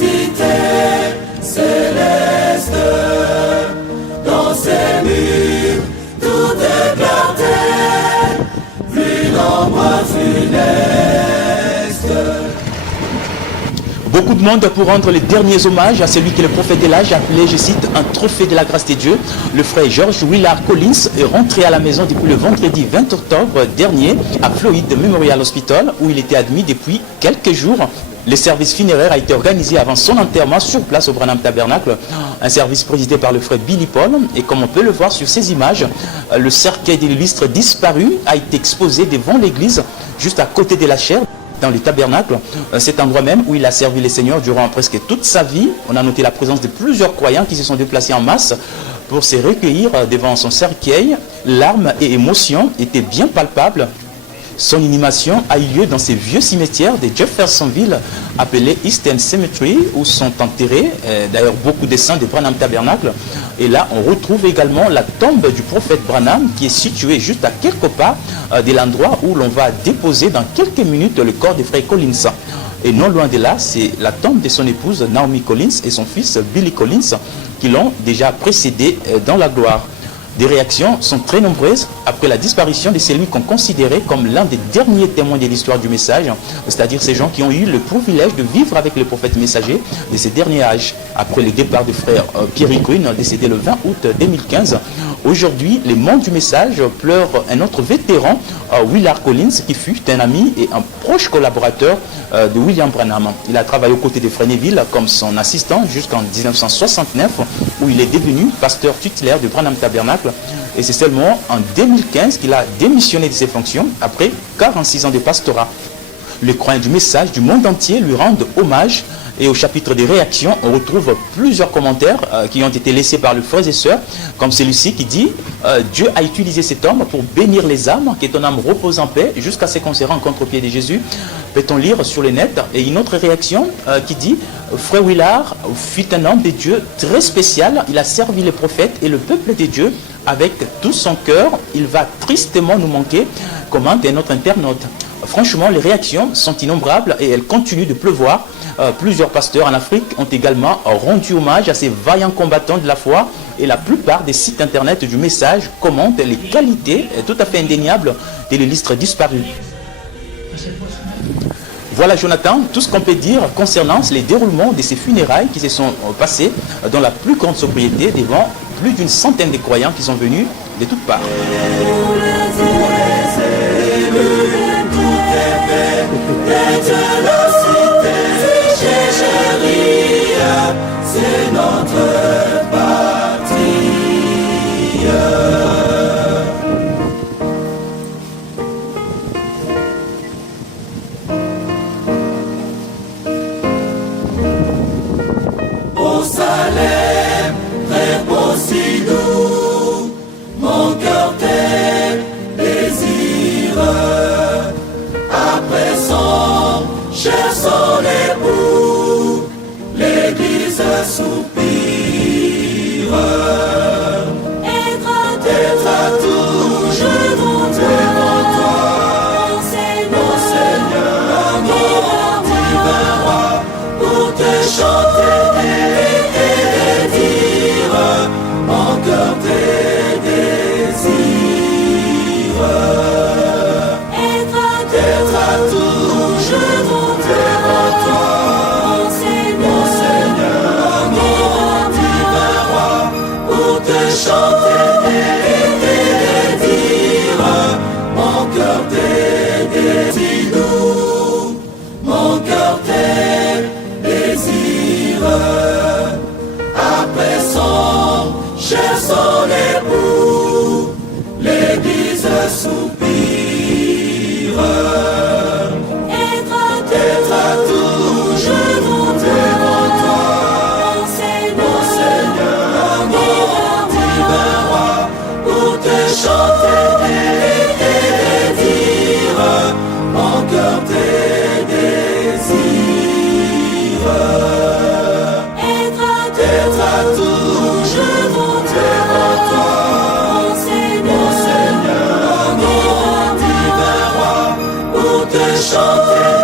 cité céleste, dans ses murs, tout éclatait, plus l'ombre funeste. Beaucoup de monde pour rendre les derniers hommages à celui que le prophète de l'âge appelait, je cite, un trophée de la grâce de Dieu. Le frère George Willard Collins est rentré à la maison depuis le vendredi 20 octobre dernier à Floyd Memorial Hospital, où il était admis depuis quelques jours. Le service funéraire a été organisé avant son enterrement sur place au Branham Tabernacle, un service présidé par le frère Billy Paul. Et comme on peut le voir sur ces images, le cercueil de l'illustre disparu a été exposé devant l'église, juste à côté de la chaire, dans le tabernacle, cet endroit même où il a servi les seigneurs durant presque toute sa vie. On a noté la présence de plusieurs croyants qui se sont déplacés en masse pour se recueillir devant son cercueil. Larmes et émotions étaient bien palpables. Son inhumation a eu lieu dans ces vieux cimetières de Jeffersonville, appelés Eastern Cemetery, où sont enterrés d'ailleurs beaucoup de saints de Branham Tabernacle. Et là, on retrouve également la tombe du prophète Branham, qui est située juste à quelques pas de l'endroit où l'on va déposer dans quelques minutes le corps des frères Collins. Et non loin de là, c'est la tombe de son épouse Naomi Collins et son fils Billy Collins, qui l'ont déjà précédé dans la gloire. Des réactions sont très nombreuses après la disparition de celui qu'on considérait comme l'un des derniers témoins de l'histoire du message, c'est-à-dire ces gens qui ont eu le privilège de vivre avec le prophète messager de ces derniers âges. Après le départ du frère Pierre Green, décédé le 20 août 2015, aujourd'hui, les mondes du message pleurent un autre vétéran, Willard Collins, qui fut un ami et un proche collaborateur de William Branham. Il a travaillé aux côtés de Frère Neville comme son assistant jusqu'en 1969, où il est devenu pasteur tutélaire du Branham Tabernacle. Et c'est seulement en 2015 qu'il a démissionné de ses fonctions après 46 ans de pastorat. Les croyants du message du monde entier lui rendent hommage. Et au chapitre des réactions, on retrouve plusieurs commentaires qui ont été laissés par les frères et sœurs, comme celui-ci qui dit « Dieu a utilisé cet homme pour bénir les âmes, que ton âme repose en paix jusqu'à ce qu'on se rencontre au pied de Jésus ». Peut-on lire sur le net. Et une autre réaction qui dit « Frère Willard fut un homme de Dieu très spécial, il a servi les prophètes et le peuple de Dieu avec tout son cœur, il va tristement nous manquer », commente un autre internaute. Franchement, les réactions sont innombrables et elles continuent de pleuvoir. Plusieurs pasteurs en Afrique ont également rendu hommage à ces vaillants combattants de la foi et la plupart des sites internet du message commentent les qualités tout à fait indéniables de l'illustre disparu. Voilà Jonathan, tout ce qu'on peut dire concernant les déroulements de ces funérailles qui se sont passées dans la plus grande sobriété devant plus d'une centaine de croyants qui sont venus de toutes parts. C'est notre patrie. Au Salem, repos si doux, mon cœur tel désire. Après son cher son époux, l'Église soupire. Être à toujours devant toi, mon Seigneur, mon divin roi, pour te chanter et dire mon cœur tes désirs. Être à toujours devant toi, mon Seigneur, mon divin roi, pour te chanter et dire mon cœur tes désirs, mon cœur tes désirs. Après son cher son époux, l'Église soupire. Être à toujours devant toi, mon Seigneur, mon divin roi, pour te chanter et dire mon cœur tes désirs. Être à toujours devant toi, mon Seigneur, mon divin roi, pour te chanter